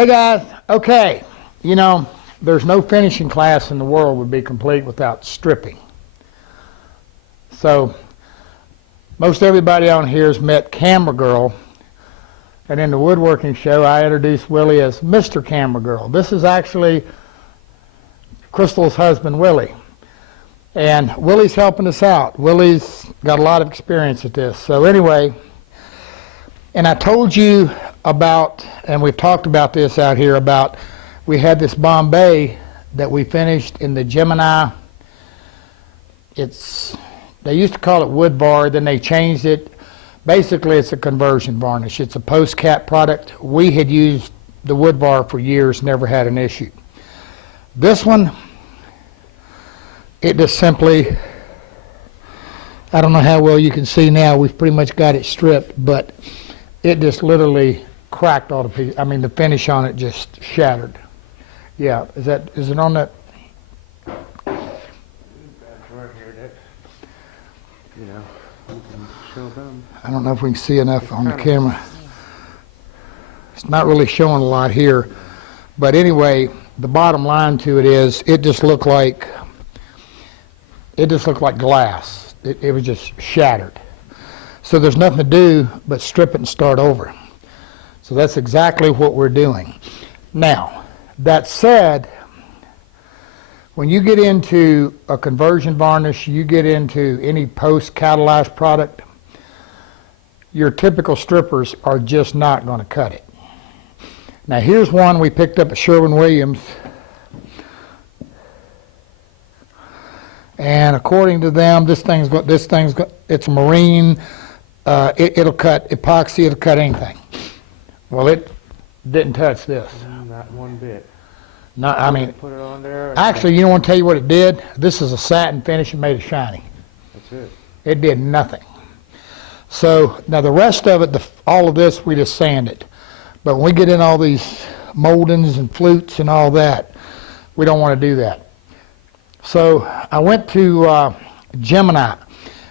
Hey guys, okay, you know, there's no finishing class in the world would be complete without stripping. So, most everybody on here has met Camera Girl, and in the woodworking show I introduced Willie as Mr. Camera Girl. This is actually Crystal's husband, Willie. And Willie's helping us out. Willie's got a lot of experience at this. So anyway, and I told you about, and we've talked about this out here, about we had this Bombay that we finished in the Gemini. They used to call it wood bar, then they changed it. Basically, it's a conversion varnish. It's a post-cap product. We had used the wood bar for years, never had an issue. This one, it just simply, I don't know how well you can see now, we've pretty much got it stripped, but it just literally cracked all the pieces. I mean, the finish on it just shattered. Yeah, is it on that? I don't know if we can see enough on the camera. It's not really showing a lot here, but anyway, the bottom line to it is, it just looked like glass. It was just shattered. So there's nothing to do but strip it and start over. So that's exactly what we're doing. Now, that said, when you get into a conversion varnish, you get into any post-catalyzed product, your typical strippers are just not going to cut it. Now here's one we picked up at Sherwin-Williams, and according to them, it's a marine. It'll cut epoxy. It'll cut anything. Well, it didn't touch this. Not one bit. No, I mean, put it on there. Actually, you know, want to tell you what it did? This is a satin finish and made it shiny. That's it. It did nothing. So now the rest of it, all of this, we just sanded. But when we get in all these moldings and flutes and all that, we don't want to do that. So I went to Gemini.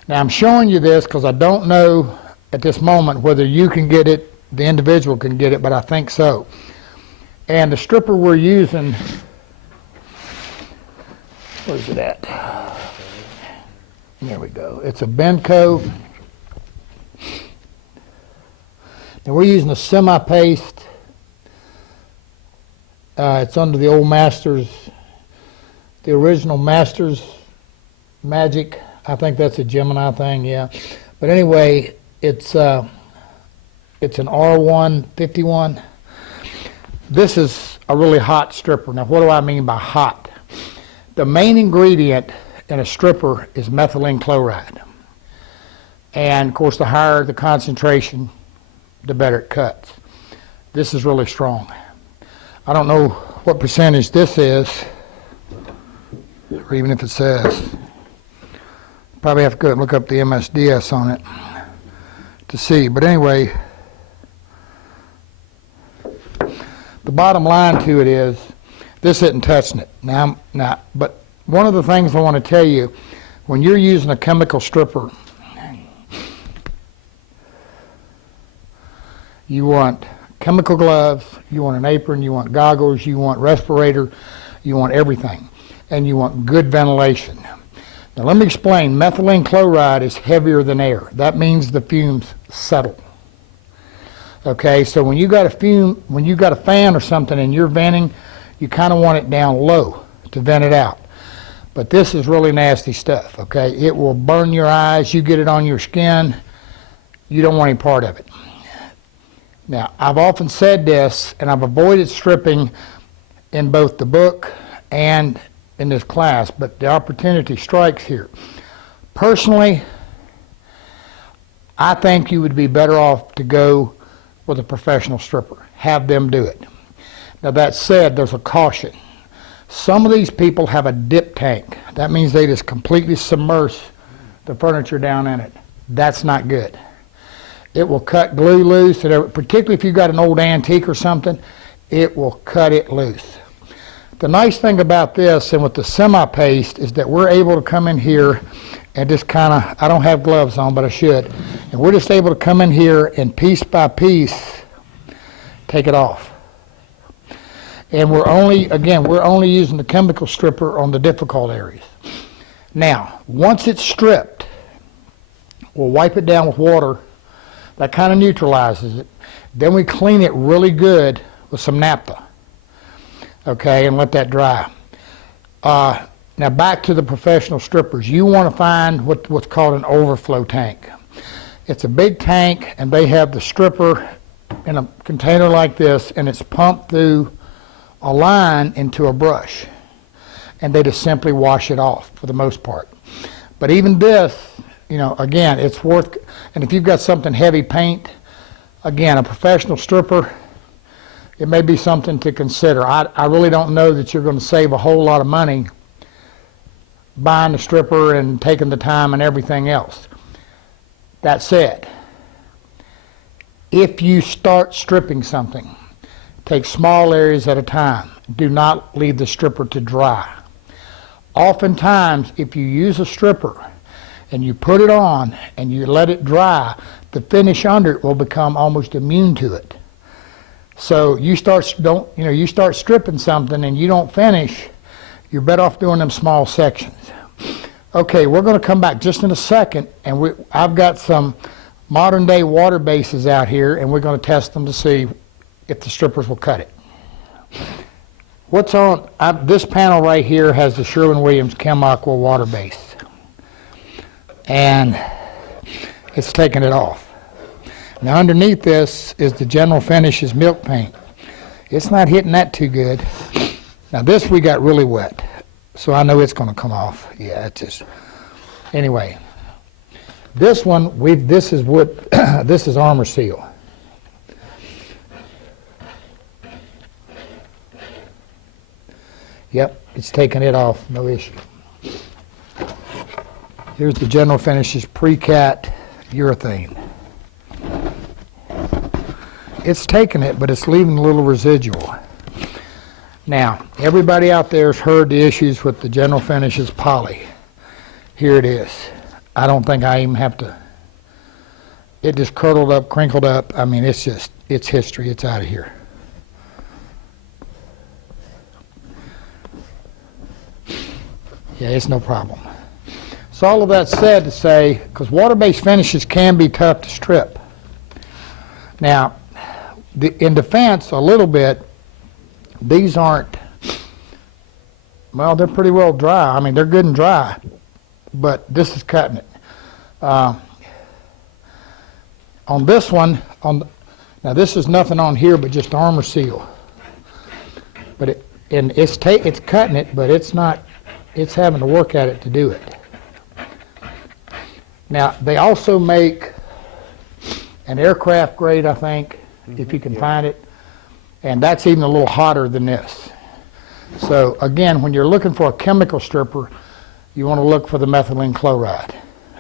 Now I'm showing you this because I don't know at this moment whether you can get it, the individual can get it, but I think so. And the stripper we're using, where's it at? There we go. It's a Benco. And we're using a semi-paste. It's under the old Masters, the original Masters Magic. I think that's a Gemini thing, yeah. But anyway, it's an R151. This is a really hot stripper. Now, what do I mean by hot? The main ingredient in a stripper is methylene chloride. And, of course, the higher the concentration, the better it cuts. This is really strong. I don't know what percentage this is, or even if it says. Probably have to go and look up the MSDS on it to see. But anyway, the bottom line to it is, this isn't touching it. Now, but one of the things I want to tell you, when you're using a chemical stripper, you want chemical gloves, you want an apron, you want goggles, you want respirator, you want everything. And you want good ventilation. Now let me explain. Methylene chloride is heavier than air. That means the fumes settle. Okay, so when you got a fan or something and you're venting, you kind of want it down low to vent it out. But this is really nasty stuff, okay? It will burn your eyes. You get it on your skin. You don't want any part of it. Now, I've often said this, and I've avoided stripping in both the book and in this class, but the opportunity strikes here. Personally, I think you would be better off to go with a professional stripper. Have them do it. Now, that said, there's a caution. Some of these people have a dip tank. That means they just completely submerge the furniture down in it. That's not good. It will cut glue loose, particularly if you've got an old antique or something, it will cut it loose. The nice thing about this, and with the semi-paste, is that we're able to come in here and just kind of, I don't have gloves on, but I should, and we're just able to come in here and piece by piece take it off. And we're only using the chemical stripper on the difficult areas. Now, once it's stripped, we'll wipe it down with water. That kind of neutralizes it. Then we clean it really good with some naphtha. Okay, and let that dry. Now back to the professional strippers. You want to find what's called an overflow tank. It's a big tank, and they have the stripper in a container like this, and it's pumped through a line into a brush. And they just simply wash it off for the most part. But even this, again, it's worth, and if you've got something heavy paint, again, a professional stripper, it may be something to consider. I really don't know that you're going to save a whole lot of money buying the stripper and taking the time and everything else. That said, if you start stripping something, take small areas at a time. Do not leave the stripper to dry. Oftentimes, if you use a stripper and you put it on and you let it dry, the finish under it will become almost immune to it. So you start stripping something and you don't finish, you're better off doing them small sections. Okay, we're going to come back just in a second, and I've got some modern day water bases out here, and we're going to test them to see if the strippers will cut it. What's on this panel right here has the Sherwin-Williams Chem Aqua water base, and it's taking it off. Now underneath this is the General Finishes milk paint. It's not hitting that too good. Now this we got really wet, so I know it's going to come off. Yeah, it's just, anyway. This one, this is wood, this is Armor Seal. Yep, it's taking it off, no issue. Here's the General Finishes Pre-Cat urethane. It's taking it, but it's leaving a little residual. Now, everybody out there has heard the issues with the General Finishes poly. Here it is. I don't think I even have to, it just curdled up, crinkled up. I mean, it's history. It's out of here. Yeah, it's no problem. So all of that said to say, because water-based finishes can be tough to strip. Now, in defense, a little bit, these aren't, well, they're pretty well dry. I mean, they're good and dry, but this is cutting it. On this one, now this is nothing on here but just Armor Seal. But it's cutting it, but it's not, it's having to work at it to do it. Now, they also make an aircraft grade, I think, if you can find it, and that's even a little hotter than this. So again, when you're looking for a chemical stripper, you want to look for the methylene chloride.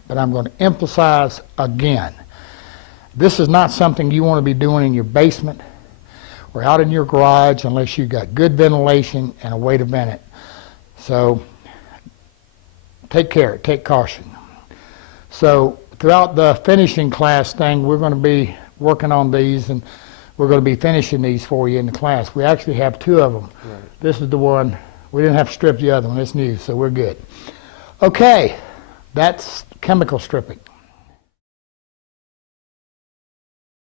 But I'm going to emphasize again, this is not something you want to be doing in your basement or out in your garage unless you've got good ventilation and a way to vent it. So take care, take caution. So throughout the finishing class thing, we're going to be working on these, and we're going to be finishing these for you in the class. We actually have two of them. Right. This is the one, we didn't have to strip the other one, it's new, so we're good. Okay, that's chemical stripping.